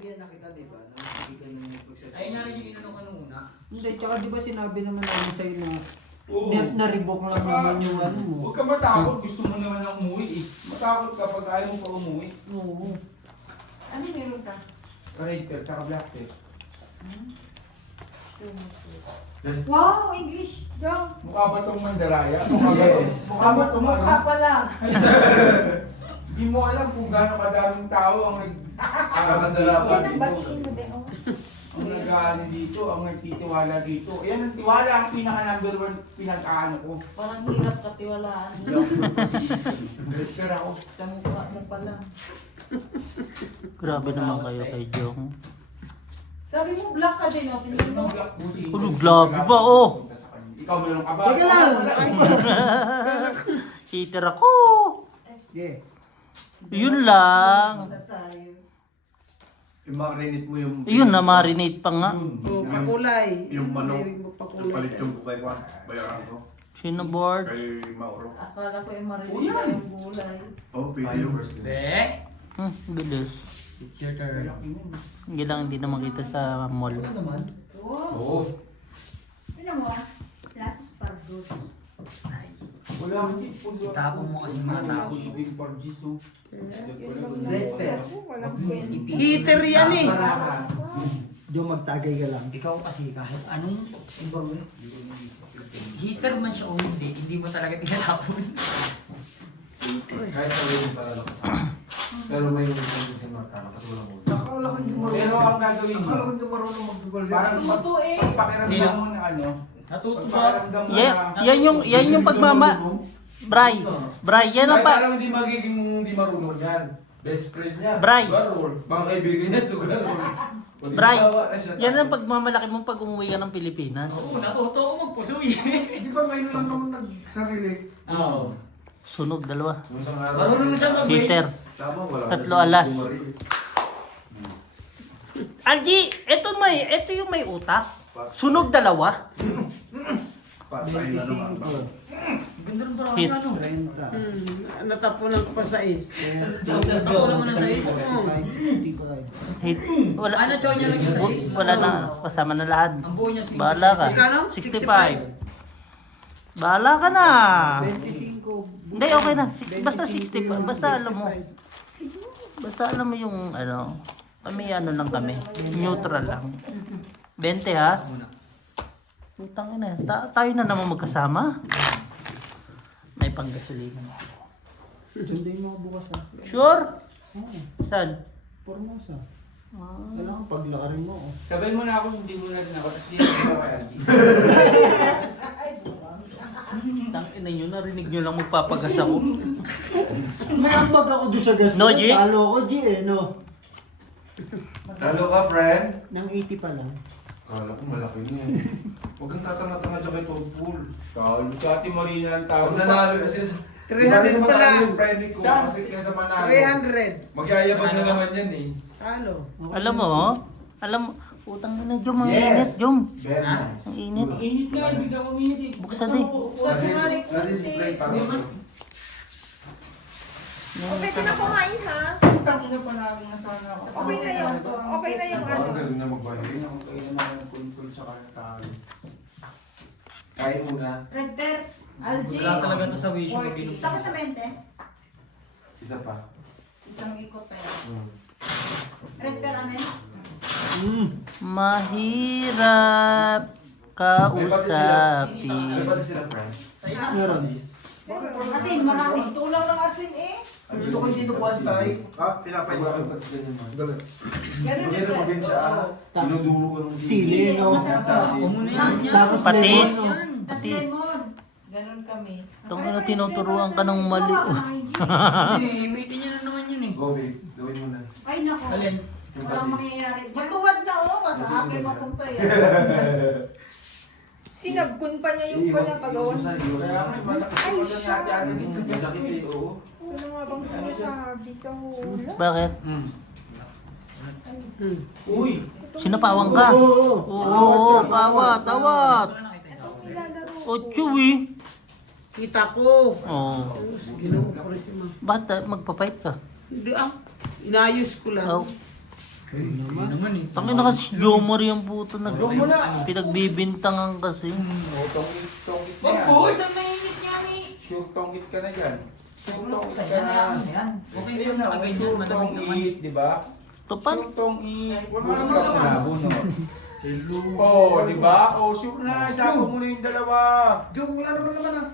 sinabihan na kita, di ba? Na hindi ka nang nagpagsasabi. Ayun na rin yung inano ka nung una. Hindi, tsaka di ba sinabi naman namin sa'yo na Oo. na-revoke lang naman yung ano mo. Huwag ka matakot, gusto mo naman na umuwi eh. Matakot ka pag ayaw mo pa umuwi. Oo. Ano meron ka? Red tail, tsaka black tail. Wow, English! Jong! Mukha ba itong mandaraya? Mukha ba itong... Yes. Mukha ba itong Mukha pa lang. Hindi mo alam kung gaano kadaming tao ang nag... Mandala pa Yan ang dito. batiin mo din, oh. Ang nag-aano dito, ang nagtitiwala dito. Yan ang tiwala, ang pinaka-number one pinag-aano ko. Parang hirap katiwalaan. Pero ako, Sa mukha mo pa lang. Grabe naman kayo kay Jong. Sabi mo, black ka din, oh. Tingin mo. black busi. Ano, grabe ba, oh? Ikaw meron ka ba? Teka lang! Cheater ako. Yeah. Yun lang. Wala tayo. I-marinate mo yung... Yun na, marinate pa nga. Oh, pakulay. Yung manok, Meron mo pakulay palit sa- yung kay Juan, bayaran ko. Sino board? Kay Mauro. Akala ko yung Oh, marinig yan. ka yung gulay. Oh, video. Be! Bilis. It's your turn. Hindi lang hindi na makita sa mall. Ano naman? Wow. Oo. Ano mo? Lasos pardos. Wala kasi. Itapon mo kasi mga tao. Yung pargis, oh. Red pair. Walang kwenta. Ipi- Heater yan eh. Diyo magtagay ka lang. Ikaw kasi kahit anong heater man siya o hindi mo talaga tinatapon. Kahit sa wedding pala lang kasama. Pero may yung si Marcano kasi walang ulo. Akala ko hindi marunong. Pero ang gagawin mo, Akala ko hindi marunong mag-google. parang Tumuto eh. pagpakiramdam Sino? mo na ano, Natuto sa... pagpakiramdam mo na... Yan yung pagmama... Bray, yan ang pa... Parang hindi magiging hindi marunong yan. Best friend niya. Bray. Garol. Mga kaibigan niya, so garol. Bray, yan ang pagmamalaki mo pag umuwi ka ng Pilipinas. Oo, natuto ako magpusoy. Di ba ngayon lang naman nagsarili? Oo. Sunog, dalawa. Yung isang araw. Marunong siya mag-break. Heater. Tama, wala. Tatlo alas. Algie, ito yung may utak. Sunog dalawa. Patay na naman. Ganda rin parang Hit. ano. 30. Natapunan ko pa sa is. Tako naman na sa is. 65. Hit. Wala, Ano, Chow niya lang siya sa is? wala na. Kasama na lahat. Ang buo niya 65. Bahala ka. Ikano? 65. Bahala ka na. 25. Hindi, okay na. Basta 65. Basta alam mo. Basta alam mo yung ano. Kami ano lang kami. Neutral lang. 20 ha. Utang ina. Tayo na naman magkasama. May panggasolina. Sunday mo bukas ha. Sure? Oo. Saan? Formosa. Kailangan paglakarin mo. Oh. Sabay mo na ako, hindi mo na rin ako, tapos hindi ako kay Angie. Tangina nyo, narinig nyo lang magpapagas ako. May ambag ako doon sa gas. No, G? Talo ko, G eh, no? Talo ka, friend. Nang 80 pa lang. Kala ko malaki niya. Huwag kang tatanga-tanga dyan kay Togpool. Tawag sa Ate Marina ang tawag. Pag nanalo kasi... 300 pa lang. yung friend ko Saan? kasi kesa manalo. 300. Magyayabag na naman yan eh. Talo. Alam mo, utang na Jom, ang init, Jom. Very nice. Ang init. Ang init nga, biglang uminit eh. Buksan eh. Sabi nga rin ko Nasi spray para sa... O, pwede na kumain ha. Utang ina pa namin na sana ako. Okay na yung, okay na yung ano. Ang galing na magbahay. Kaya naman ng control sa kanya talo. Kain muna. Red bear, Algie. Wala talaga to sa wish mo. 40. Tapos sa 20. Isa pa. Isang ikot pa yun. Red bear, ano yun? Mahirap May kausapin. pati sila friend. Meron. Asin, marami. Tulaw ng asin eh. Gusto ko dito buwan tayo. Ah, pinapay Wala mo. kang pati ganyan man. Dali. Ganun Hindi na magin siya. Dinuduro ko nung Sili, no? Ako muna yan. Tapos Patis. lemon, no? Tapos lemon. Ganun kami. Itong na tinuturuan ka ng mali. Hindi, may niya na naman yun eh. Go babe, gawin mo na. Ay nako. Alin? Yung Walang patis. mangyayari. Matuwad na oh. Sa akin mapunta yan. Sinabgun pa niya yung Iiwas- pala pagawan. iwasan, iwasan. Kaya may masakit pa doon natin ano din sa Masakit eh, oo. Ano nga bang sinasabi sa hula? Bakit? Uy! Sinapawang ka? Oo. Oo, awat, awat. O, chewy. Kita ko. Oo. Ginawa ko rin si Ma. Ba't magpapipe ka? Hindi ah. Inayos ko lang. Oh. Hindi naman eh. Tangin na kasi Jomar yung puto na pinagbibintangan kasi. Tongkit na Wag yan. po, saan mainit nga ni? Sure tongkit ka na dyan. Sure tongkit ka Saan na. na yan? Okay na Ayun yung na, nakaganyan, sure malamig naman. tongkit, di ba? Tupan. Sure tongkit. Bunot ka muna, bunot. Oh, di ba? Oh, sure na. Isama mo na yung dalawa. Jung, wala naman ah.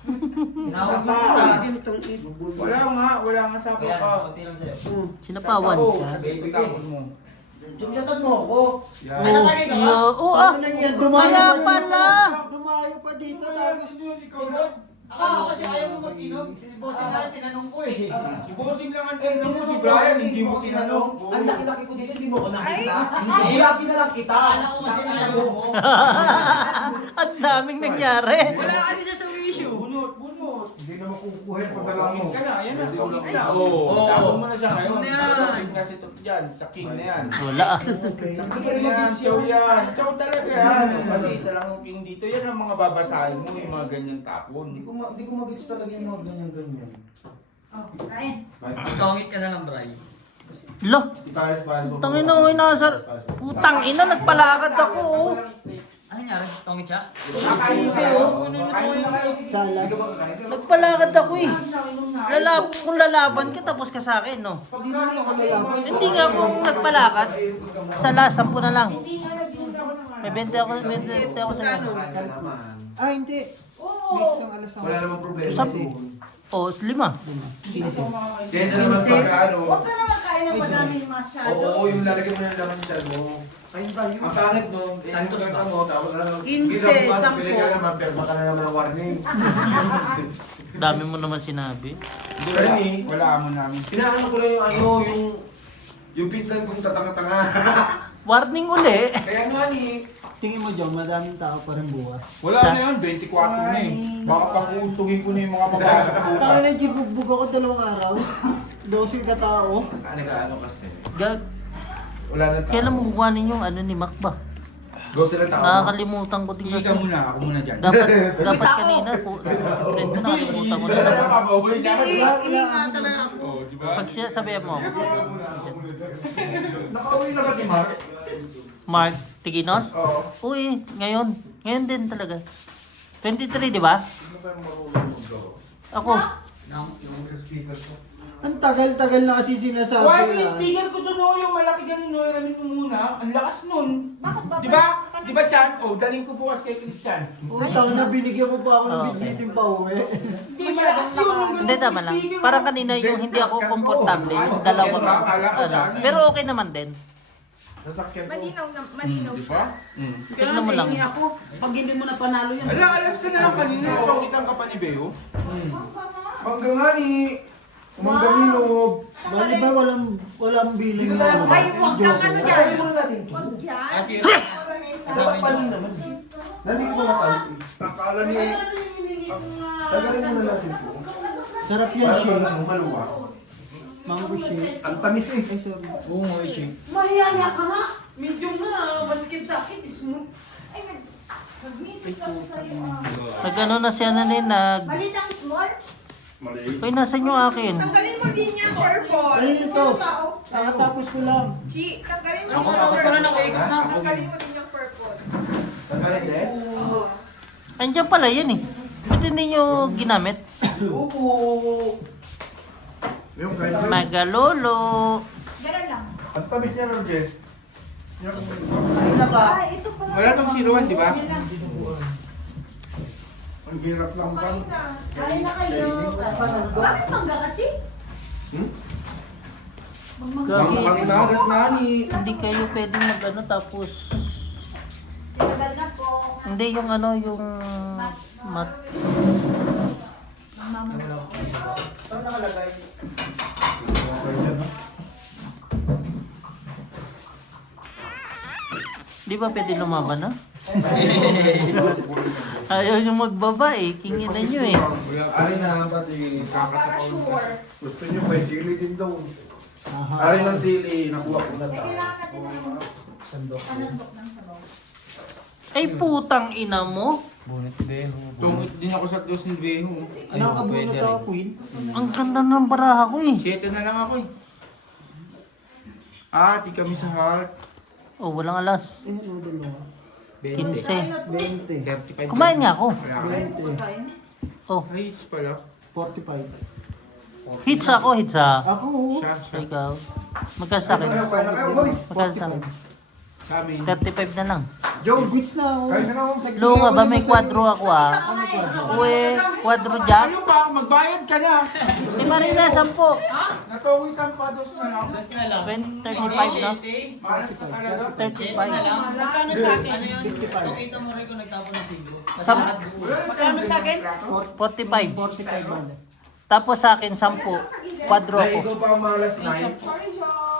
Tinawag mo kita. Wala nga sapo Ayan, ka. konti lang sa'yo. Sinapawan. Sapo, sabi tapon mo. Jumsyatas mo ako. Yan. Yo, oh ah! Ano yan? Kaya pala! Dumayo pa dito tapos. Ako kasi ayaw mo mag-inom. Si Bossing na, tinanong ko eh. Si Bossing lang ang tinanong mo. Si Brian, hindi mo tinanong. Ang laki-laki ko dito, hindi mo ko nakita. Ay! Hindi, laki na lang kita. Akala ko kasi ayaw mo. Ang daming nangyari. Wala kasi siya sa issue. Bunot. Hindi na makukuhin pag dala mo. Tongkit ka na. Ayan na, tongkit na. Oo. Tapon mo na siya ngayon. Ano yan? Tongkit na si Tot yan. Sa king na yan. Wala ah. Sa king na yan. Chow yan. Chow talaga yan. Kasi isa lang yung king dito. Yan ang mga babasahin mo. Yung mga ganyan tapon. Hindi ko mag-gets talaga yung mga ganyan-ganyan. Tongit ka na lang, Bray. Lo, Ipares-pares mo. tangin na oh, inasar. Putang ina, nagpalakad ako oh. Ano nangyari? Tongit siya? Kakain na kayo. Kain na kayo. Sala. Nagpalakad ako eh. Kung lalaban ka, tapos ka sa akin, no? Hindi naman ako lalaban. Hindi nga kung nagpalakad. Sa last, 10 na lang. May 20 ako sa last. Ah, hindi. Next ng alas Wala namang problema. Sab- Oh, 5. Kesa naman pagka ano. Huwag ka naman kain ng madami masyado. Oo, yung lalagyan mo na laman yung chan mo. Ayun ba yun? Ang pangit nun, Santos ba? mo, tapos ano, 15, ginagawa, 10. pili ka naman, pero baka na naman ang warning. Dami mo naman sinabi. Hindi ka rin eh. Wala mo namin. Pinaano ko lang yung ano, yung pinsan kong tatanga-tanga. Warning uli. Kaya nga ni, Tingin mo dyan, madaming tao pa rin bukas. Wala na yan. 24 na eh. Baka pakuntugin ko na yung mga papasok bukas. Parang nagjibugbog ako 2 araw. 12 ka tao. nag-ano kasi. Gag, Wala na tao. kailan mo kukuhanin yung ano ni Mac ba? Go sila tao. Nakakalimutan ko din Hindi kasi. ka muna. Ako muna dyan. Dapat kanina po. Friend ko nakalimutan ko na. Hindi nga talaga ako. Oh, di ba? Pag siya sabihan mo ako. Nakauwi na ba si Mark? Mark Tiginos? Oo. Uy, ngayon. Ngayon din talaga. 23, di ba? Sino ba yung marunong mag-gawa? Ako. Yung sa speaker ko. Ang tagal-tagal na kasi sinasabi Why yung na. speaker ko doon oh, yung malaki ganun oh, alamin mo muna. Ang lakas nun. Bakit ba? Di ba? Di ba, Chan? Oh, daling ko bukas kay Christian. Utang na binigyan mo pa ako ng Okay. biglitin pa uwi. Hindi, malakas yun. Yung ganun Hindi naman lang. speaker. Parang kanina yung hindi ako komportable. Yung dalawang Akala ko ano. saan eh. Pero okay naman din. Sasakyan ko. Malinaw na, malinaw Di siya. ba? Tignan mo lang. Kaya ako, pag hindi mo na panalo yan. Ala, alas ka na lang kanina. Itong kitang ka pa ni Beo. Hanggang nga ni, Manggamilog. Bali ba walang billing na ano? Ay, huwag kang ano dyan. Huwag yan. Nandito ko makalit. Nakala ni... Tagalin mo na natin po. Sarap yan, Para shake. ano, maluwa. Mango shake. Ang tamis eh. Ay, sorry. Oo, nga, shake. Mahiyaya ka nga. Medium na, maskip sa akin, smooth. Ay, nag-message ako sa'yo. Nag-ano na siya na rin. Malit ang small. Mali. Uy, nasan yung akin? Tanggalin mo din yung purple. Ay, ito. Nakatapos ko lang. Chi, tanggalin mo Ako din na, ako yung pala purple. nakaikot na. Tanggalin mo din yung purple. Tagalin eh. Andiyan pala yan eh. Ba't hindi nyo ginamit? Yung kahit yun. Magalolo. Ganun lang. Ang tamis niya, Roger. Yung... Ah, ito pala. Wala pang siruan, di ba? Yun lang. Ang hirap lang bang. Kain na kayo. Bakit mangga kasi? Gagi. Pangimagas na ni. Hindi kayo pwedeng mag-ano tapos... Tinagal na po. Hindi yung ano, yung... Mat... Saan nakalagay? Di ba pwede lumaban na? Ayaw yung magbaba eh. Kingin na nyo eh. Ari na, pati Kakasapaw. Sure. Gusto niyo may sili din daw. Ari ng sili, nakuha ko na Eh, tao. kailangan natin ng panandok ng sabaw. Ay putang ina mo. Tungit din ako sa dos ni Beo. Nakakabunot ako, Queen. Ang ganda ng baraha ko eh. 7 na lang ako eh. Di kami sa heart. Oh, walang alas. Eh, ano dalawa? 15. 20. 35. Kumain nga ako. 20. Oh, Ay, pala. 45. hits ako, hits ah. Ako, Siya. Ikaw. Magkano sa akin? Magkano sa akin? Sa amin. 35 na lang. Joe, goods na ako. Kain na ako. Lo nga ba may kwadro ako ah? Uwe, kwadro dyan. Ano ba? Magbayad ka na. Si Marina, 10. Natuwi kang pa dos na lang. 35 na. Malas ka talaga. 35. Magkano sa akin? Ano yun? 55. Nakita mo rin kung nagtapon ng siguro. Magkano sa akin? 45. 45 man. Tapos sa akin, 10. Kwadro Dahil ako. ikaw pa ang malas na yun. Sorry, Jom.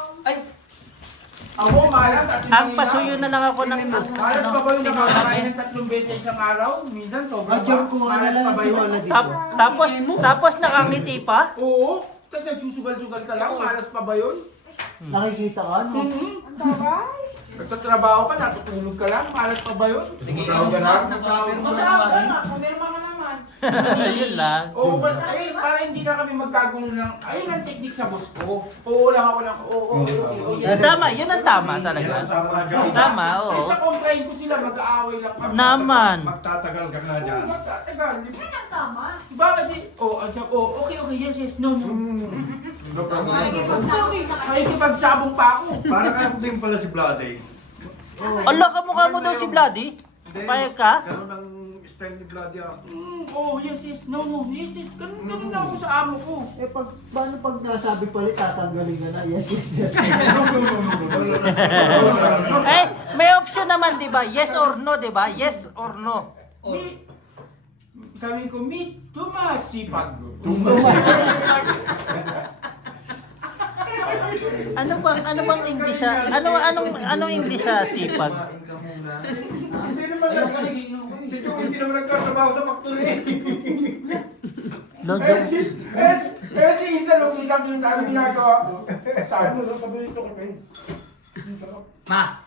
Ako malas at Ang pasuyo na lang ako ng Malas pa ba yung nakakain ng 3 beses sa isang araw? Minsan sobrang Ah, Joe, kuha na lang pa ng ba yun? tiwala dito. tapos nakangiti pa. Oo. Tapos nagsusugal-sugal ka lang. Malas pa ba yun? Nakikita ka, no? Ang taray. Nagtatrabaho ka, natutulog ka lang. Malas pa ba yun? Masahod ka na? Masarap na. Pumirma ka naman. Yun lang. Oo, ay, para hindi na kami magkagulo ng, ayun ang technique sa boss ko. Oo lang ako lang, oo. Tama, yun ang tama talaga. Tama, Ay, oo. sa complain ko sila, mag-aaway lang kami. Naman. Magtatagal ka na dyan. Oo, magtatagal. Yan ang tama. Bakit di? Okay, yes, no. No problem. Makikipagsabong pa ako. Para kaya din pala si Vlade. Ala, kamukha mo daw si Bloody. Payag ka? Ganun ang style ni Vlade ah. Yes, no. Ganun na ako sa amo ko. Eh, paano pag nasabi palit, tatanggalin ka na? Yes, yes, yes. Eh, may option naman, di ba? Yes or no, di ba? Yes or no. Sabi ko, too much sipag. Ano bang English sa anong English sa sipag? Hindi naman si Joe hindi naman nagtatrabaho sa factory. Lodo. Si Insan, nung kita ko yung dami ginagawa. Sabi mo, sabi nito ko kayo. Ma!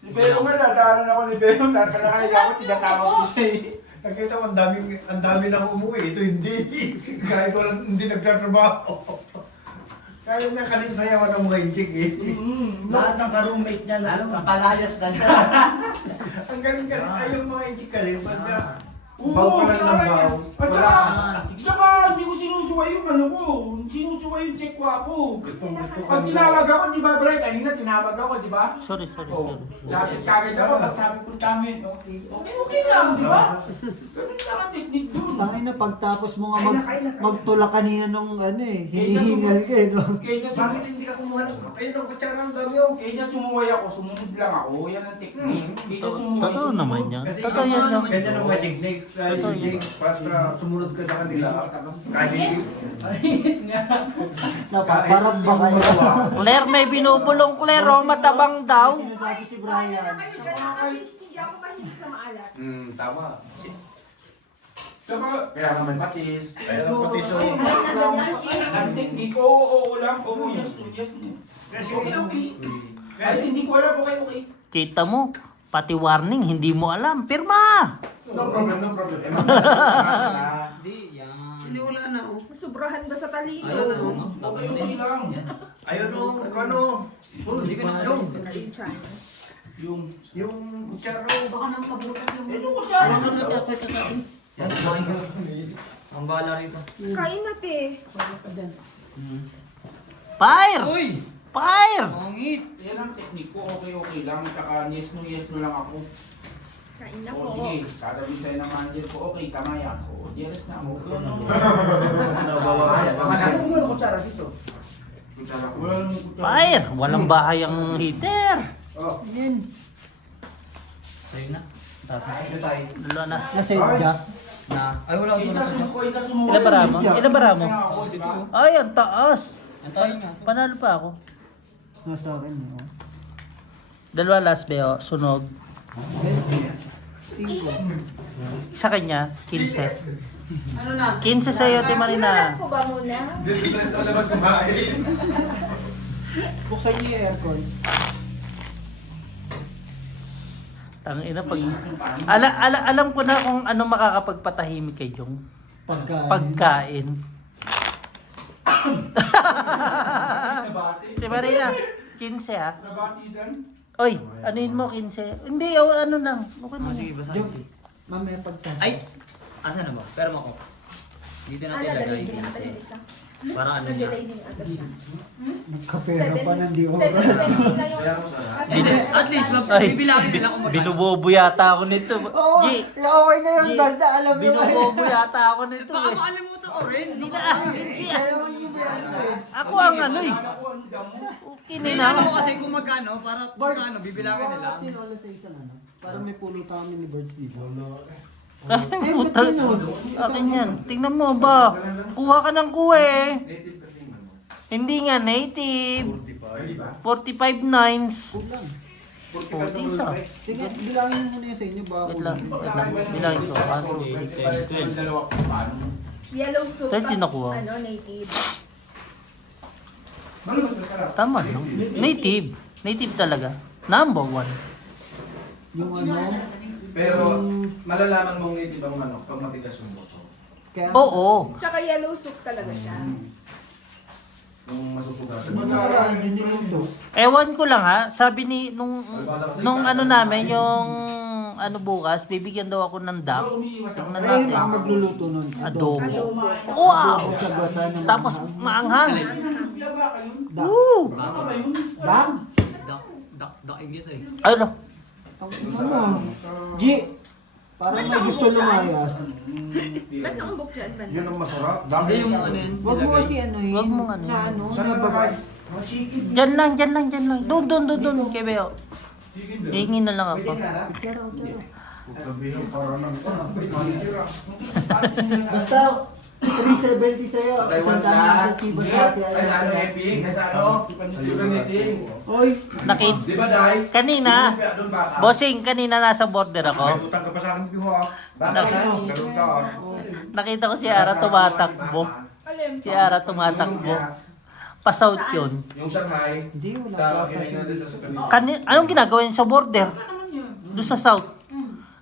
Si Beo nga, dadaanan ako ni Beo. Nakakaliga ako, tinatawag ko siya eh. Nakita mo, ang dami nang umuwi. Ito hindi. Kahit walang hindi nagtatrabaho. Kaya niya kasing sayawan ng mga inchik eh. Lahat ng ka-roommate niya, nakalayas na niya. Ang galing kasi, ay yung mga inchik kasi, pagka Oo, baw pa lang ng baw. At Wala. saka, hindi ko sinusuway yung ano ko. Sinusuway yung check ko ako. Gustong gusto ka. Pag tinawag ako, di ba, Bray? Kanina tinawag ako, di ba? Sorry. Lapit kagad ako, pag sabi ko namin, okay lang, di ba? Ganun lang ang technique dun. Tangin na, pagtapos mo nga magtula kanina nung hinihingal ka eh, no? Kaysa Bakit hindi ka kumuha ng ayun ang kutsara ng dami oh. Kaysa sumuway ako, sumunod lang ako. Yan ang technique. Kaysa sumuway, Totoo naman yan. Kasi Totoo yan. no? ganyan ang mga technique. Totoo yun. Basta sumunod ka sa kanila. Kahit Napaparap ba kayo? Claire, may binubulong Claire, oh, matabang daw. Sinasabi si Kaya Brian. na kayo dyan kasi hindi ako mahilig sa maalat. tama. Kaya ka may patis. Kaya ka patis o. ang technique, oo lang. Oo, yes. Okay. Kahit hindi ko alam, okay. Kita mo, pati warning, hindi mo alam. Pirma! No problem. Hindi, yan. Hindi, wala na. Oh. Sobrahan ba sa talino? Okay lang. Ayun oh, ano? Hindi ko na yung kutsara. Baka nang kabutas yung... Yung kutsara. Ang bala rito. Kain natin. Fire! Uy! Fire! Pangit! Yan ang technique ko, okay lang. Tsaka yes no lang ako. Kain na O po. sige, sasabihin sa'yo ng manager ko, okay, kamay ako. Yes na ako. Ano mo kutsara dito? Wala nang kutsara. Fire! Walang bahay ang heater. Oh. Sa'yo na. Taas na. Wala na. Nasedya. Na. Ay, wala. Isa sumuha. Ilan bara mo? Ilan bara mo? Ako, di ba? Ay, ang taas. Antayin nga. Panalo pa ako. Nasa akin, no? Dalawa last beo, sunog. Sa kanya, 15. Ano na? 15 sa'yo, Ate Marina. Iwalat ko ba muna? Sa labas ng bahay. Buksan niyo yung aircon. Tangina pag alam ko na kung ano makakapagpatahimik kay Jong. Pagkain. Ate Marina, 15 ah. Nabatisan? Oy, anuin mo 15. Hindi, ano lang. Okay na. Sige, basahin si. Mamaya pagka. Ay! Asan na ba? Pero mo ko. Dito natin ilagay. Parang ano niya. Kapera pa ng di oras. Kaya mo sana. Hindi, at least Ay, bibilangin nila kung magkano. binubobo yata ako nito. Oo, Gi, okay na yun, Gi, basta alam mo. binubobo yata ako nito Baka eh. makalimutan ko rin. Hindi na, Kaya naman yung may ano eh. ako ang ano eh. Okay Hindi na na na. mo kasi kung magkano, para magkano, bibilangin nila. Tinola sa isang ano. Para may pulo kami ni Birds dito. Ay, puta. Akin yan. Tingnan mo ba? Kuha ka ng kuha eh. Native kasi yung ano. Hindi nga native. 45. 45 nines. Kulang. Oh, isa. Sige, bilangin mo muna yun sa inyo. Baka Wait lang. Bilangin ko. 1, 2, 3, 10, 12. Yellow soup. 13 nakuha. Ano, native. Tama lang. Native. Native talaga. Number 1. yung ano. Pero malalaman mong native ang manok pag matigas yung motor. Kaya, Oo. Tsaka yellow soup talaga siya. Yung masusugatan. Masakaraan din yung ito. Ewan ko lang ha. Sabi ni nung ano namin yung ano bukas, bibigyan daw ako ng duck. Tignan Ay, natin. ang magluluto nun. Adobo. Wow! Sa gata ng Tapos maanghang. Dak. Woo! Bang? Daking dito eh. Ano? Ano? G! Parang may gusto lumayas. Ba't nakambok dyan? Banda? Yun ang masarap. Hindi yung ano yun. Huwag mo kasi ano yun. Huwag mong ano. Na ano, Saan na na baba. Mga chicken. Dyan lang. Doon. Kay Beo. Hingin na lang ako. Tara. Sabihin mo para ng manitira. Basta, 370 sa'yo. Taiwan Isang dami lahat. sa Sibas Hati. Ay, sa ano, Epic? Ay, sa ano? Sa Uniting. Oy, Nakit. Di ba, Day? Kanina. Doon baka. Bossing, kanina nasa border May ako. utang ka pa sa akin, Piwa. Bakit? Ganun ka. Nakita ko si Ara tumatakbo. Alim. Si Ara tumatakbo. Pa-south yun. Yung Shanghai. hindi wala Sa pa. kinain natin sa Sukanito. Anong ginagawa yun sa border? Doon sa south.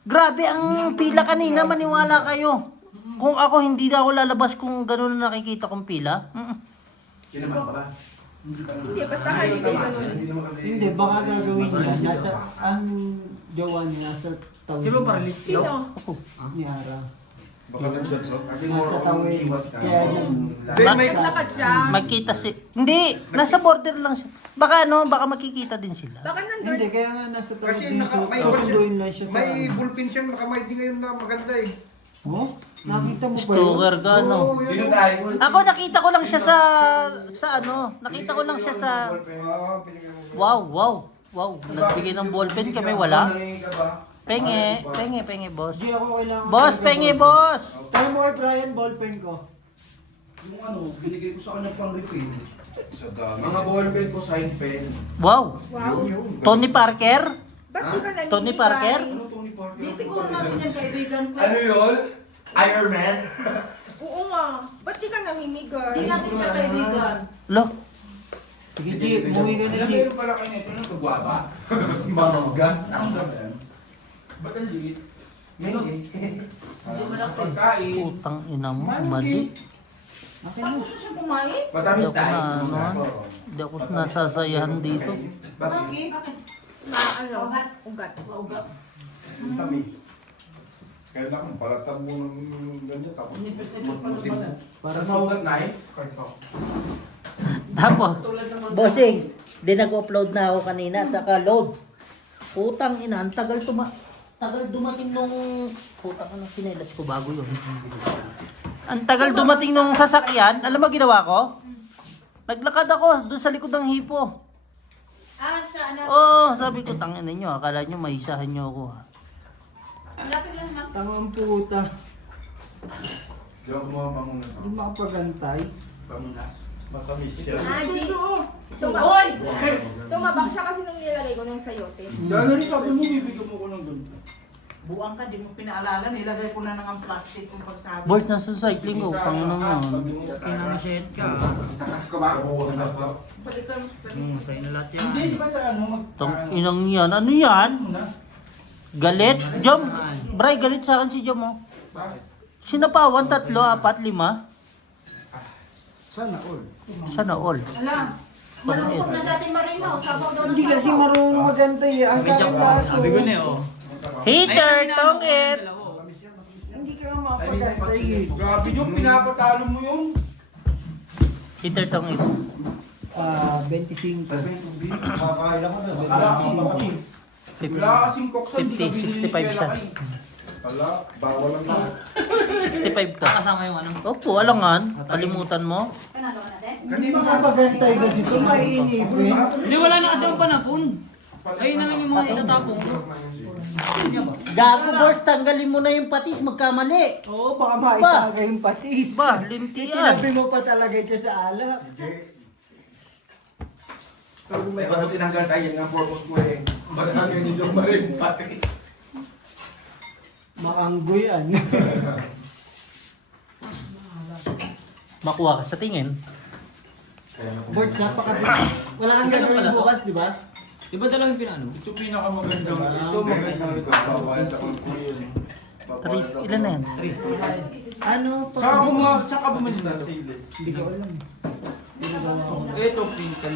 Grabe ang pila kanina, maniwala kayo. Kung ako hindi na ako lalabas kung gano'n na nakikita kong pila. Sinaman ka ba? Hindi, basta holiday ganun. Hindi naman kasi. Hindi, baka gagawin niya. Nasa, ang jowa niya, nasa tawid. Sino para list daw? Sino? Ako. Ni Ara. Baka nag-judge, no? Kasi Nasa more on tawid. iwas ka. Kaya yun. Naglakad siya. Magkita si... Hindi! Nasa border lang siya. Baka baka makikita din sila. Baka nandun. Hindi, kaya nga nasa tawid Kasi din. may Susunduin lang siya sa... May bullpen siyang nakamighty ngayon na maganda eh. Oh? Nakita mo pa yun? Stalker ka, no? Oo, yun. Sino tayo? Ako nakita ko lang siya sa ano. Nakita ko lang siya sa... Binigyan mo. Wow. Nagbigay ng ballpen kami, wala. Nangingi ka ba? Penge, boss. Di ako kailangan... Boss, penge, boss! Tayo mo kay Brian, ballpen ko. Yung ano, binigay ko sa kanya pang refill. Mga ballpen ko, sign pen. Wow! Wow. Tony Parker? Ba't di ka namimigay? Tony Parker? Ano Tony Parker? Di siguro natin yung kaibigan ko. Ano yun? Iron Man? Oo nga. Ba't di ka namimigay? Di natin siya kaibigan. Lo, Sige, G. Umuwi ka na, G. Meron pala kayo nito ng tugwaba. Mamagan? Ba't ang liit? Hindi mo lang Pagkain. putang ina mo, mali. Akin mo. Tapos na siya kumain? Hindi Matamis ako tayo. hindi ako nasasayahan dito. Bakit? Bakit? Na ano? Ugat. Ugat. Kailangan balatan mo ng ganyan tapos Nipis-nipis pa naman pala. Para sa maugat na eh. Tapos, Tulad ng mga... bossing, di nag-upload na ako kanina, saka load. Putang ina, ang tagal dumating nung... Putang ina, sinelas ko bago yun. Ang tagal dumating nung sasakyan, alam mo ginawa ko? Naglakad ako doon sa likod ng hipo. sana. Oh, sabi ko, tangin ninyo, akala nyo maisahan nyo ako ha. Lapit lang ha. Tangang puta. Di ako kumuha pa muna. Hindi makapagantay. Pamunas. matamis siya. Naji. Tumabang siya kasi nung nilagay ko ng sayote. Dahil rin sabi mo, bibigyan mo ko ng ganito. Buwang ka, di mo pinaalala. Nilagay ko na ng ang plastic kung pagsabi. Boys, nasa cycling ko, tang naman. Kinangisit ka. Takas ko ba? Takas ko. Balikan mo sa Sa'yo na lahat yan. Hindi, di ba sa ano? Tang inang yan, ano yan? Muna. Galit? Jom, Bray, galit sa akin si Jom oh. Bakit? Sinapawan, 3, 4, 5. Sana all. Sana all. Alam. Malungkot na dati Marino. Sabaw daw ng Hindi kasi sabaw. marunong maganda eh. Ang May joke sakit pa. laso. Sabi ko na eh, oh. Heater, tongit! Hindi ka mapaganda eh. Grabe yung pinapatalo mo yung. Heater, tongit. 25. Makakain ako na. Wala kasing koksa. Wala kasing koksa. 50, 65 siya. Wala, bawal lang ako. 65 ka. Kasama yung ano. Opo, alangan. Kalimutan mo. Panalo ka na din? Hindi makapagantay kasi kung maiinipin. Hindi, wala na kasi ang panapon. Ayun namin yung mga itatapong. Gago, boss, tanggalin mo na yung patis, magkamali. Oo, baka maitaga yung patis. Ba, linti yan. Tinabi mo pa talaga ito sa alak. Kaya tinanggal tayo ng purpose ko eh. Ba't ni Jom Marin pati? Maanggo yan. Makuha ka sa tingin. Board, napakabit. Wala kang Isa lang gagawin pala to? bukas, di ba? Di ba talagang pinano? Ito pinakamaganda. Ito maganda. Ilan na yan? Ano? Saka bumalik na sili. Hindi ko alam. Ito pintan.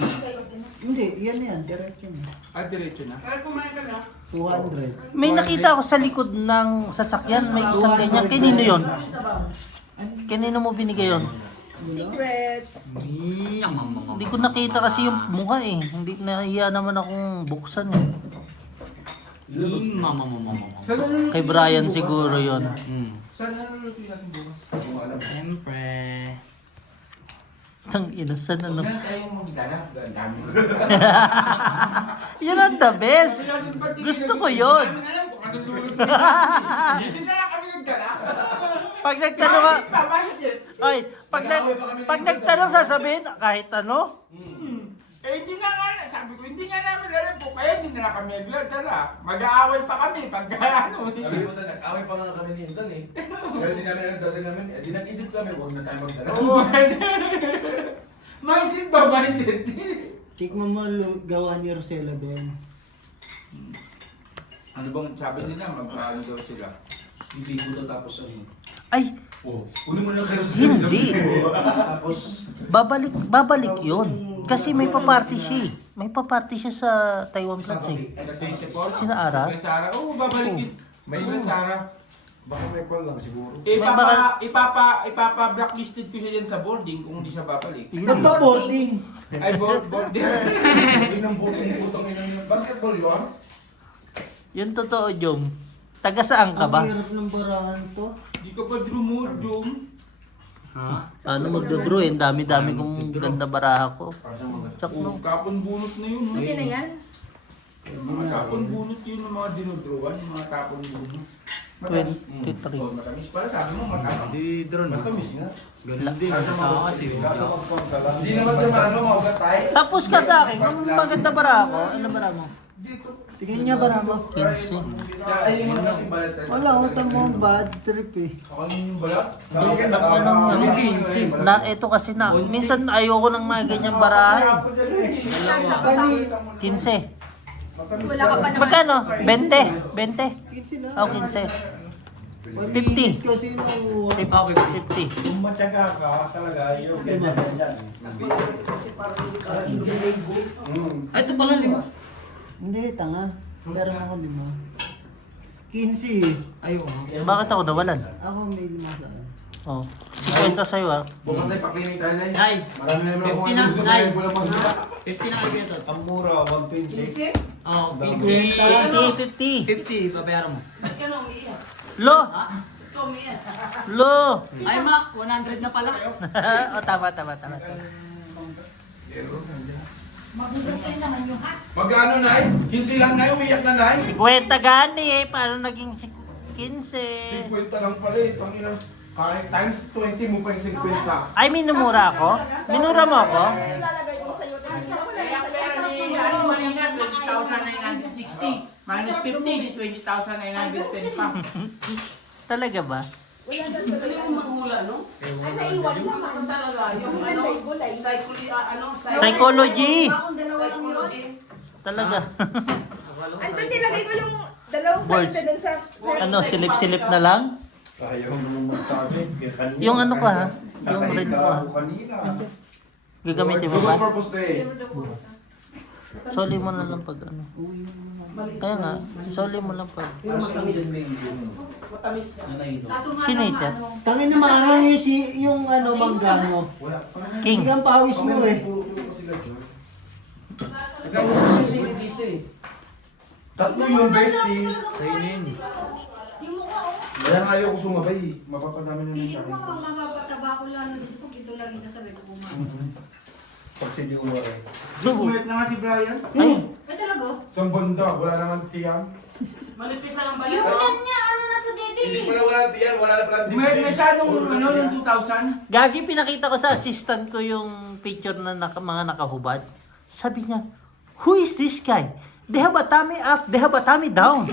Hindi, yan. Diretso na. Diretso na. 200. May nakita ako sa likod ng sasakyan, may isang ganyan. Kanino yon? Kanino mo binigay yon? Secret. Hindi ko nakita kasi yung mukha eh. Hindi nahiya naman akong buksan eh. Mama. Kay Brian siguro yon. Saan naluluto natin bukas? Siyempre. Ang inasan ano. Huwag na tayong magdala. Dami. Yun ang the best. Gusto ko yun. Hindi alam kung anong luluto natin. Hindi na lang kami nagdala. Pag nagtanong ka, Papaisip. ay, pag nagtanong sasabihin, kahit ano. Hindi na nga, sabi ko, hindi nga namin alam po, kaya hindi na lang kami nagdala. Mag-aaway pa kami pagka ano. Sabi ko sa nag-away pa nga kami ni Insan eh. Kaya hindi namin nagdala namin. Di nag-isip kami, huwag na tayo magdala. Oo. Mindset ba, mindset? Check mo gawa ni Rosella din. Ano bang sabi nila, mag-ano daw sila? Hindi ko tapos ano. Ay, Kunin mo na kayo sa hindi. Tapos, Babalik yun. Kasi may paparty siya eh. May paparty siya sa Taiwan Flats eh. Kasi si Paul? Sina Ara? Kay Sarah? Oo, babalik yun. May Sarah. Baka may call lang siguro. Ipapa-blacklisted ko siya yan sa boarding kung hindi siya babalik. Sa boarding. Ay, boarding. hindi nang butong yun. Bakit bol yun? Yun totoo, Jom. Taga saan ka ba? Ang hirap ng barahan to. Hindi ka pa drumudum. Ha? Ano magdodro eh. Dami-dami kong ganda baraha ko. Tsak no. Kapon bunot na yun. Hindi na yan. Mga kapon bunot yun ng mga dinudruan, yung mga kapon bunot. Matamis. 23. Oh, matamis pala, sabi mo matamis. Di drone. Matamis nga. Ganun din. Tao kasi. Kaso pagpagdala. Hindi naman siya maano, maugat tayo. Tapos ka sa akin, kung maganda baraha ko, ano baraha mo? Tingin niya baraha mo. 15. Ay, yung kasi balat. Wala, utang mo bad trip eh. Ako yung balat. Ano 15? Na, ito kasi na, minsan ayoko ng mga ganyang baraha eh. Kani, 15. Wala ka pa naman. Magkano? 20? 20? 15 lang. Oh, 15. 50. Kasi mo. 50. Kung matyaga ka, talaga yung ganyan. Ay, ito pala 5. Hindi, tanga. Meron ako 5. 15 eh. Ayoko. Bakit ako nawalan? Ako may 5 sa akin. Oh. 50 sa'yo ah. Bukas na ipaklining tayo na yun. Ay, Marami na naman 50 na, mga ay. wala magdala. 50 na kayo ito. Ang mura, 120. Oh, 50. 50. 50, babayaran mo. Ba't ka na umiiyak? Lo! Ikaw umiiyak. Lo! Ay, ma, 100 na pala. Oh, tama. Magulat kayo naman yung hat. Mag-ano na eh? 15 lang na umiyak na na eh. 50 gani eh. Paano naging 15? 50 lang pala eh. Panginoon. Kahit times 20 mo pa yung 50. Ay, minumura ako? Minura mo ako? Ilalagay mo sa yote. Kaya ang pera ni ano Marina, 20,960. Minus 50, di 20,910 pa. Talaga ba? Wala na Yung mahula, no? Ay, naiwan lang. Ano talaga? Yung ano? Gulay. Psychology! Akong dalawa lang yun. Talaga. Ando, nilagay ko yung dalawang Boards. salita dun sa... Ano, silip-silip na lang? Ayaw mo naman magsabi. Yung ano ko ha? Yung red ko ha? Kanina. Gagamitin mo Double ba? purpose to eh. Soli mo na lang pag ano. Kaya nga, soli mo lang pag. Kaso nga Sino lang, ito? ano, Tangin na maangang yung ano, manggano. Wala. King. Hindi kang pawis mo eh. Puro sila, John. Nagkakaroon sila dito eh. Tatlo yung bestie. Sa'yo na yun. yung mukha, oh. Kaya nga ayaw ko sumabay. Mapapadami na Hindi ng ko kain. mapapataba ko lalo dito pag ito lagi kasabay ko kumain. Pag hindi ko maray. Bumalik na nga si Brian. Ay, Ay talaga? Isang banda, wala naman tiyang. Malipis lang ang Yung balito. yan niya, ano na sa dating eh. wala tiyan, wala na pala Bumalik na siya nung ano, nung 2000. Gagi, pinakita ko sa assistant ko yung picture na mga nakahubad. Sabi niya, who is this guy? They have a tummy up, they have a tummy down.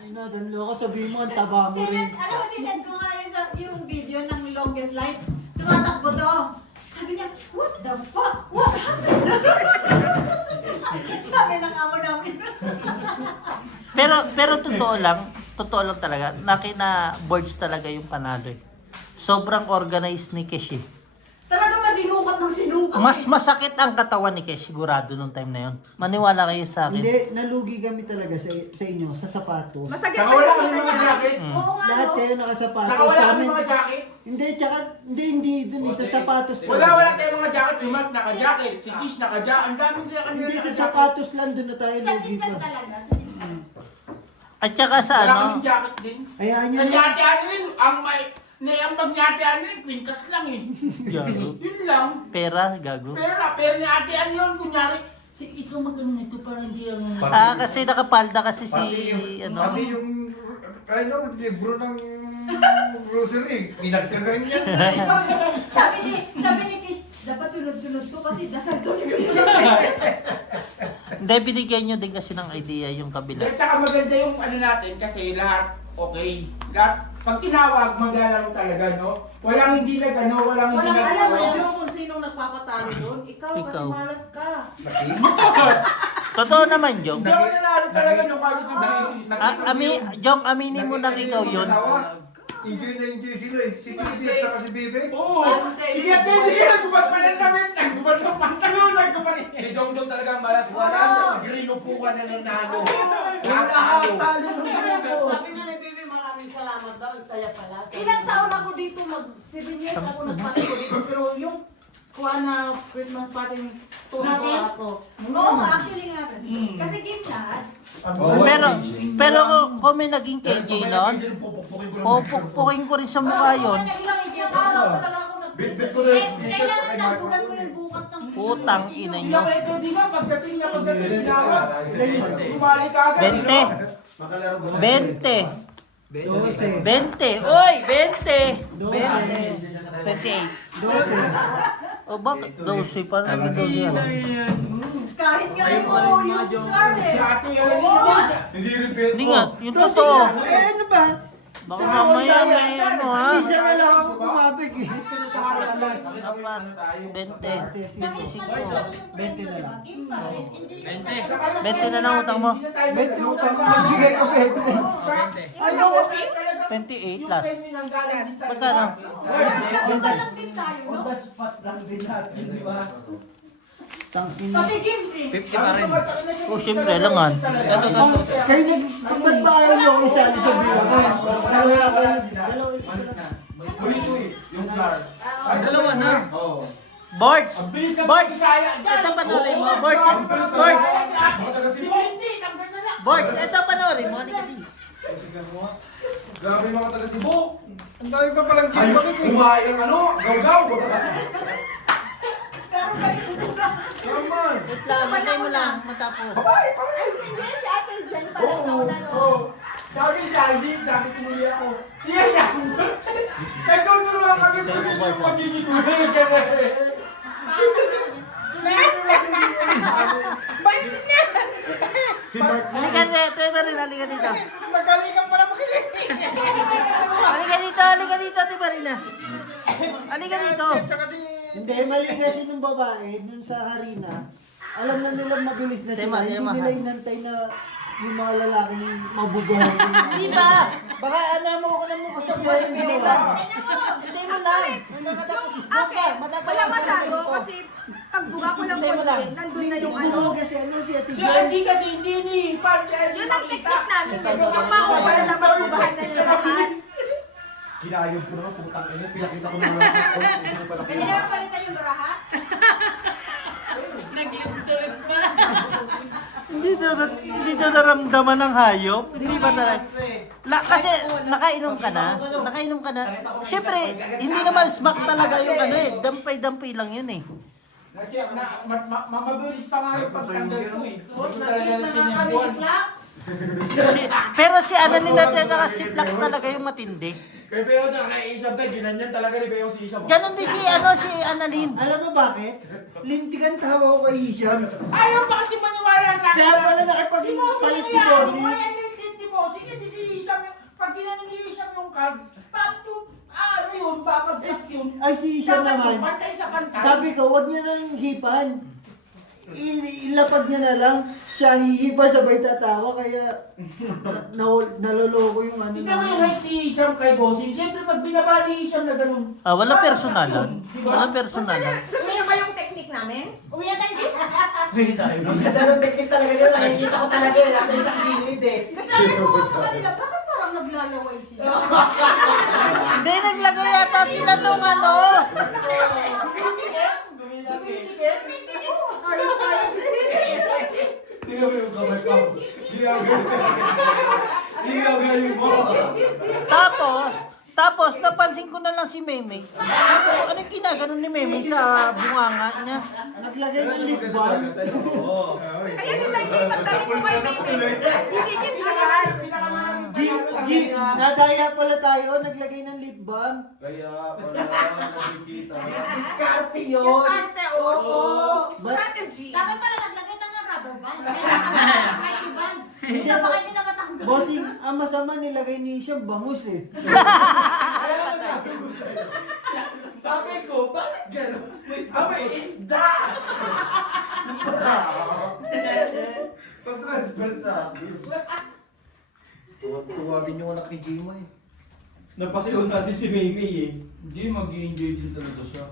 Ina, dan loko, sabihin mo, ang taba mo rin. Alam mo, sinend ko nga yung video ng longest life. Tumatakbo to. Sabi niya, what the fuck? What happened? Sabi ng amo namin. pero totoo lang talaga, na boards talaga yung panalo eh. Sobrang organized ni Keshi. Talaga masinukat ng sinukat. Mas masakit ang katawan ni Keshi, sigurado nung time na yun. Maniwala kayo sa akin. Hindi, nalugi kami talaga sa inyo, sa sapatos. Masakit Saka pa wala yung kami isa mga niya. jacket. Oo nga, Lahat no? kayo nakasapatos. Saka wala Sa kami amin, mga jacket. hindi dun eh, sa sapatos Wala tayong mga jacket. Si Mark naka-jacket, si Ish naka-jacket. Ang dami sila kanila Hindi, sa naka-jacket. sapatos lang dun na tayo Sa lugi sintas pa. talaga, sa sintas. At saka sa Wala ano, kaming jacket din. Hayaan nyo Kasi na. ate Annalyn, ang may... Naiambag ni ate Annalyn, pintas lang eh. gago. Yun lang. Pera, gago. Pero ni ate Annalyn yun, kunyari, ikaw magano nito parang hindi ang... Kasi nakapalda kasi si, Pati ano, yung, ano, libro ng grocery, pinagkaganyan. Sabi ni Kish, dapat sunod-sunod to kasi dasal to ni hindi, binigyan nyo din kasi ng idea yung kabila. At saka maganda yung ano natin kasi lahat okay. Lahat, pag tinawag, maglalaro talaga, no? Walang hindi nag-ano, walang hindi Walang alam eh, nag-ano. Joe, kung sinong nagpapatalo doon. Ikaw kasi Ikaw. malas ka. Totoo naman, Jong. Hindi ako nanalo talaga nung kayo sa Jong, aminin mo na ikaw yun. Enjoy na enjoy sila eh. Si Bibi at saka si Bibi. Oo! Sige, ate, hindi ka nagubad pa ng damit. Nagubad pa pa sa loob, nagubad pa. Si Jong talaga ang malas. Wala siya. Grinupuan na nanalo. Sabi nga ni Bibi, maraming salamat daw. Saya pala. Ilang taon ako dito, 7 years ako nagpasok dito. Pero yung kuha na Christmas party, Natin? ako. Oo, actually nga. Kasi game lahat. Pero kung may naging KJ noon, pupukpukin ko rin sa mukha yun. Ilang araw talaga ako Bit-bit ko na yung speaker. Kailangan nagbugan mo yung bukas ng Putang ina Sila nyo. pwede, di ba? Pagdating niya, tinawag. Sumali ka agad. 20. Makalaro ba? 20. 12. 20. Oy, 20. 28. 12. O bakit 12? Parang naging 12 yan. kahit nga yung star eh. Si ate Annalyn, Hindi repeat Hindi mo. nga, yung totoo. Ano ba? Baka mamaya may ano ha. Isa na lang ako kumabig eh. Apat, 20, 25. 20 na lang. 20 na lang utang mo. 20 utang mo, magbigay ko 20. Ayaw ko sa 28 last. Pagkano? Magkano? On the spot lang din natin, di ba? Tangin. Pati games eh. 50 pa rin. Oh, syempre, langan. Kayo ba't ba ayaw nyo ako isali sa bilang? Huli ko eh. Yung flour. Dalawa na. Oo. Bart! Bilis ka Bart! Bisaya. Ito panoorin mo, Bart! Bart! Si Wendy, sabi na lang. Bart! Ito panoorin mo. Halika dito. Grabe mga taga Cebu. Ang dami pa palang Ay, bakit eh. kumain ng ano? Gaw-gaw. Come on. Wait lang, matay mo lang. Matapos. Ay, hindi si Ate Jen pala nauna no. Oh, sabi siya, hindi, sabi ko muli ako. Siya siya. Nagtutulungan kami kung sino yung magiging huli. Halika dito, halika dito. Magkalikan pala makinig. Halika dito, Tibarina. Halika dito. Hindi, mali kasi nung babae, nung sa harina, alam na nilang mabilis na Tema, sila. Hindi tema, nila ha? inantay na yung mga lalaking mabubuhay. Di ba? Baka ano mo ako na mo sa buhay ng ginawa. Hindi mo lang. Matapos lang. Nandun na yung Tingnan mo ano. kasi ano si Ate Si Jen. Angie kasi hindi ni Pan. Yun ang technique namin. Yung pauwa na napagpubahan na nila lahat. Ginayog ko naman, putang ina. Pinakita ko naman ang pagkulas. Hindi ko pala Pwede naman palitan yung baraha? Hindi na naramdaman ng hayop. Hindi ba talaga? Kasi nakainom ka na. Nakainom ka na. Siyempre, hindi naman smack talaga yung ano eh. Dampay-dampay lang yun eh. Mamabilis pa nga yung pagtanggal ko eh. Boss, Gusto na talaga na ng nga kami sinimbuan. ni Flax. Pero si Annalyn natin si Flax talaga yung matindi. Kay Beo tsaka kay Isab tayo, ginanyan talaga ni Beo si Isab. Ganon din si Annalyn. Alam mo bakit? Lintigan tawa ko kay Isham. Ayaw pa kasi maniwala sa akin. Kaya pala nakipagpalit si Bossy. Kaya ni Bossy, hindi si Isham yung, pag ginano ni Isham yung card, ano yun, babagsak yun. Ay si Isham Dapat naman. pantay sa pantay. Sabi ko, wag niya nang hipan. Ilapag niya na lang. Siya hihipa sabay tatawa kaya naloloko yung ano Tignan mo yung na. height si Isham kay Bossy. Siyempre, pag binaba ni Isham na ganun. Wala personalan. Wala personalan. Gusto niyo ba yung technique namin? Uwi na tayo dito. Ganda ng teknik talaga nila. Nakikita ko talaga eh. Nasa isang gilid eh. Kasi alam ko nga sa kanila, bakit parang naglalaway sila? Hindi, naglagay yata sila nung ano. Tingnan mo yung kamay ko. Ginagaling mo. Tapos napansin ko na lang si Meme. Ano yung ginaganon ni Meme sa bunganga niya? Naglagay ng lip balm. Kaya nila hindi pagdating mo kayo hindi din agad. Nadaya pala tayo. Naglagay ng lip balm. Kaya pala nakikita. Diskarte yun. Diskarte, oo. But- Strategy. Dapat pala naglagay tayo ng rubber band. Kaya nakakay band. Hindi na baka hindi na matanggal. Bossing, ang masama nilagay ni Isham bangus eh. Sabi ko, bakit gano'n? Abay, isda! Pag-transfer sa akin. Tuwa din yung anak ni Jima eh. Napasiyaw natin si Mimi eh. Hindi, mag-i-enjoy din talaga siya.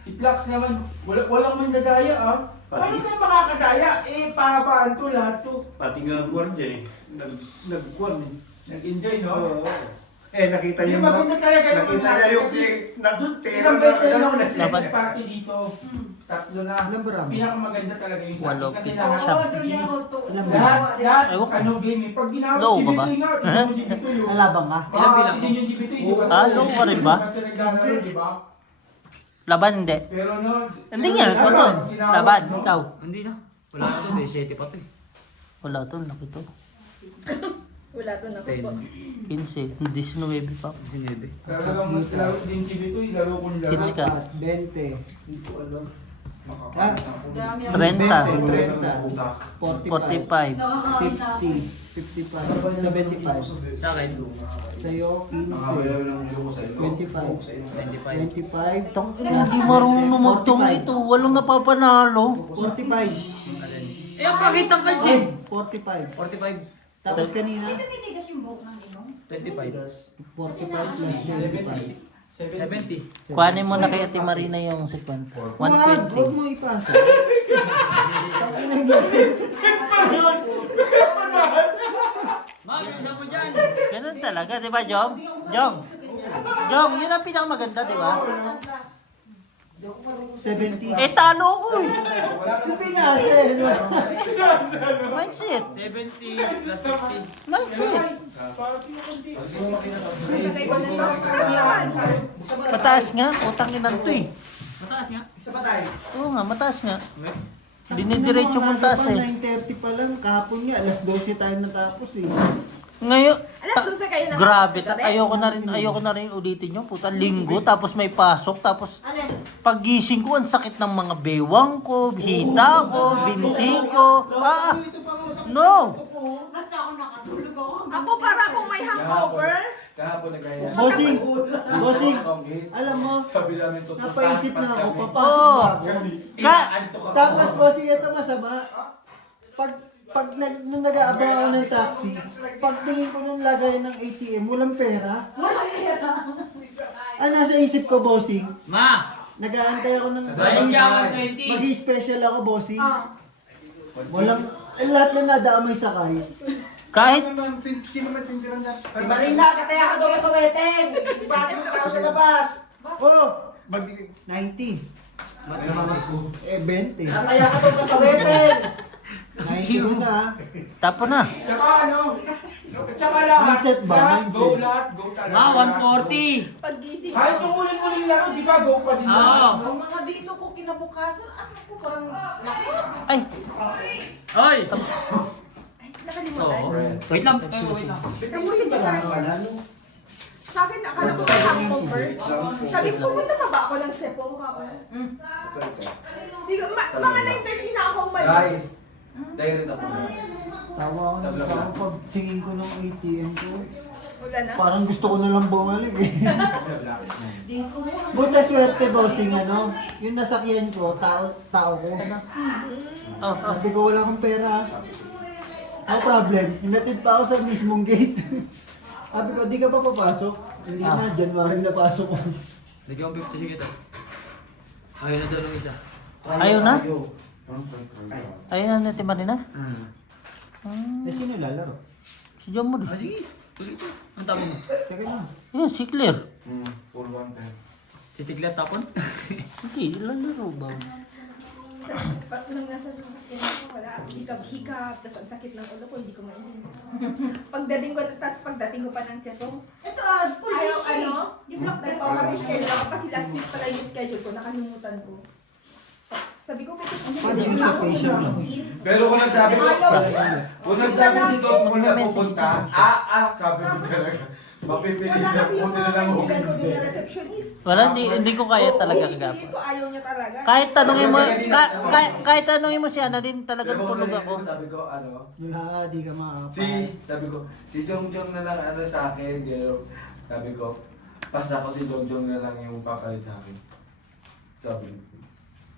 Si Flax naman, walang mandadaya ah. Paano tayo makakadaya? Eh, pahabaan to lahat to. Pati nga gwardiya eh. Nag-kwan eh. Nag-enjoy, no? Oo. Eh, nakita Hindi, niyo maganda talaga yung nakita mga- niya yung kasi nag-tera ilang beses tayo na. na Christmas party dito. Tatlo na. Ilang barami? Pinakamaganda talaga yung sa akin. Walo. Kasi Oo, lahat, doon niya ako to. lahat, Ewan ko. ano game eh. Pag ginawag Low si ba ba? Bitoy nga, hindi mo si Bitoy yung... Alabang ka. Ilang bilang Hindi yun si Bitoy, di ba? Low ka rin ba? Basta naglalaro, di ba? Laban hindi. Pero no... Hindi nga, ito. Laban, ikaw. Hindi na. Wala na to, 17 pa to eh. Wala to, laki to. Wala to na 10. 15, 19 pa. 19. Pero lang laro din si Bitoy, laro kong laro. Kids ka. 20. Hindi ko alam. Ah, Dami ang 30. 45. 45. nakakain na ako. 50. 55. 75. Sa akin, Sa'yo, 15. Nakabaya ng ilo ko sa ilo. 25. 25. 25. Tong hindi marunong magtong ito. Walang napapanalo. 45. Eh, ang pangit ang Ay, kanji! 45. 45. Tapos kanina, Ay, tumitigas yung buhok ng ilong. 25. 45 plus 25. 70. Kuhanin mo na kay Ate Marina yung 50. Huwag 120. mo ipasa. Tangina niya. Mag-isa mo dyan! Ganun talaga, di ba, Jom? Jom, yun ang pinakamaganda, di ba? 70. Eh, talo ko eh. Yung pinasa eh. Mindset. 70 plus 50. Mindset. Mataas nga. Utang inan to eh. Mataas nga. Oo nga, mataas nga. Dinidiretso mong taas eh. 9:30 pa lang. Kahapon nga, alas 12 tayo natapos eh. Ngayon, Alas 12 kayo na. grabe, ayoko na rin ulitin yung puta. Linggo, tapos may pasok, tapos Alin? paggising ko, ang sakit ng mga bewang ko, hita ko, binti ko. No! Basta ako nakatulog ako. Apo, para kung may hangover. Kahapon nagaya. Bossing, alam mo, Sabi namin to. napaisip na ako, papasok Oo. na ako. Inaanto ka. Tapos bossing, ito masama. Nung nag-aabang ako ng taxi, pagtingin ko nung lagay ng ATM, walang pera. Wala pera. Nasa isip ko, bossing, Ma! Nag-aantay ako ng Ayun siya, 120. mag-special ako, bossing. Oh. Walang, lahat na nadamay sakay. Kahit Sino may pintiran niya? Marina, kataya ka doon sa wedding! Bakit ka sa labas? Oh, Magbigay. 90. Namamas ko. 20. Kataya ka doon sa wedding! 90 ko na. tapo na. Tsaka ano? Tsaka lahat. Mindset ba? Lahat, go Mindset. lahat, go talaga. Ah, 140. Pag-gising Kahit yung uling-uling laro, di ba? Go pa din Oo. lahat. Ang mga dito ko kinabukasan, ano ko parang laki. Ay, Oy! nakalimutan. Oo. Wait lang. Wait lang. Ayusin ko sa akin. Sa akin, akala ko hangover. Sabi ko, pupunta pa ba ako ng Cebu? Ako. Sige, mga 9:30 na ako umalis. Dahil. Dahil rin ako. Tawa ako ng tao pag tingin ko ng ATM ko. Wala na. Parang gusto ko na lang bumalik eh. Buta swerte, bossing, ano? Yung nasakyan ko, tao ko. oh, Sabi ko, wala akong pera. No problem. Inatid pa ako sa mismong gate. Sabi ko, di ka pa papasok. Hindi na, January na pasok ko. Lagyan ko 50 sige to. Ayun na doon ang isa. ayaw na? Ayaw na natin Marina? Eh, sino lalaro? Si John mo Ah, sige. Tuloy ito. Ang tawag mo? Teka lang. Yan, si Claire. Full 110. Si Tigler tapon? Hindi, lalaro ba? Pag nung nasa sasakyan ako, wala. Hikab-hikab, tapos ang sakit ng ulo ko, hindi ko maintindihan. Pagdating ko, tapos pagdating ko pa ng Cebu, Ito, full ayaw, dish ano, nagpapag-schedule ako kasi last week pala yung schedule ko, nakalimutan ko. Sabi ko, kasi Paano yung sa patient? Pero kung nagsabi ko, kung nagsabi si Doc mo na pupunta, sabi ko talaga, mapipilitan po nila lang Hindi ko din huwag. na receptionist. Wala, hindi ko kaya talaga Hindi kagapo. ko ayaw niya talaga. Kahit tanungin mo, kahit tanungin mo siya na din talagang tulog ako. Sabi ko, ano, Wala, di ka sabi ko, si Jongjong na lang ano sa akin, gano'n. Sabi ko, basta ko si Jongjong na lang yung papalit sa akin. Sabi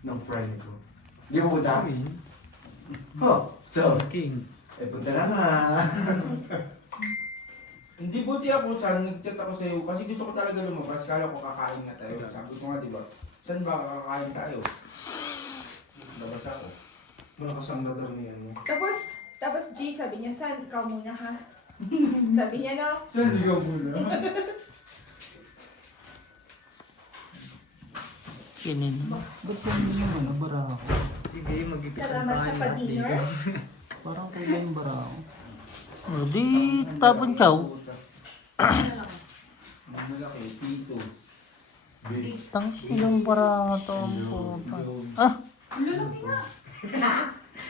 ng friend ko. Di mo punta? Oh, so, King. punta na nga. Hindi buti ako, saan nag-chat ako sa'yo kasi gusto ko talaga lumabas. Kala ko kakain na tayo. Sabi ko nga, di ba? Saan ba kakain tayo? Labas ako. Malakas ang nadar niyan mo. Tapos G, sabi niya, saan? Ikaw muna ha. Sabi niya, no? Saan sigaw muna? Kinin. Ba't kung hindi naman nabara ako? Sige, mag-ipis ang Salamat sa bahay pa-dinner. Parang kailan yung bara ako. Oh, di tapon chow. Malaki, Tito. Tang ilang para to ang puta. Ah,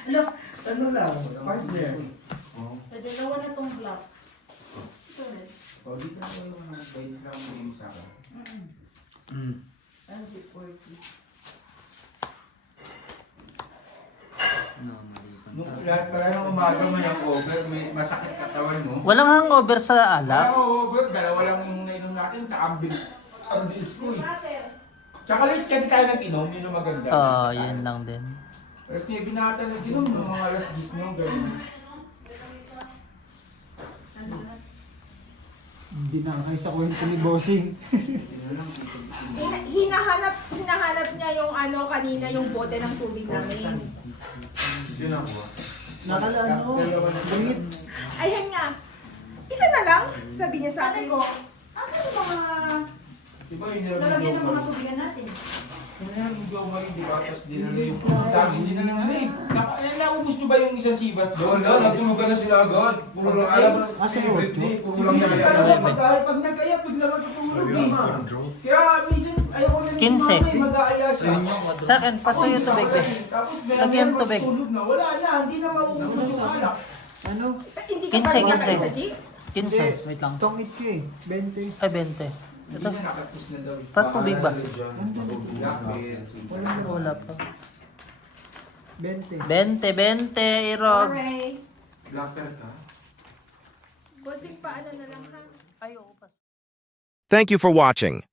Look, Ano lang? Partner. Pwede nawa na itong black. O, dito ako yung mga guide lang game sa akin. Ano, 40. No, mali pa. Nung lahat pala ng umaga may ang over, may masakit katawan mo. walang hangover sa alak. Wala over, dalawa lang yung nainom natin, tsaka ang bilis ko eh. Tsaka late kasi tayo nag-inom, yun ang maganda. Yun lang din. Tapos niya binata nag-inom ng mga alas 10 nyo, gano'n. Hindi na kayo sa kwento ni bossing. Hinahanap niya yung ano kanina, yung bote ng tubig namin. Yun ako. Nakala limit. Ayan nga. Isa na lang, sabi niya sa sabi akin. ko, asan yung mga Diba yun yung lalagyan ng mga tubigan natin? Kaya yan, hindi ako ngayon, di ba? Tapos di na lang yung sabi, hindi na lang na eh. Naubos nyo ba yung isang chivas doon? Wala, nagtulugan na sila agad. Puro lang alam mo, favorite ni, puro lang Sige, nila talaga, alam. pag nag-aya, bigla matutulog eh. Kaya minsan, ayoko na 15. mag-aaya siya. Sa akin, paso yung tubig. Tapos Lagyan tubig. matutulog na, wala na, hindi na mauubos yung alak. Ano? Hindi ka pa rin kakain sa jeep? 15. Wait lang. Tong it ko eh. 20. Ay, 20. Hindi Ito, na nakatis na daw. pat tubig ba? Wala Wala pa. 20. 20, Irog. Sorry. Blacker ka? Bossing pa ano na lang ha? Ay, oo pa. Thank you for watching.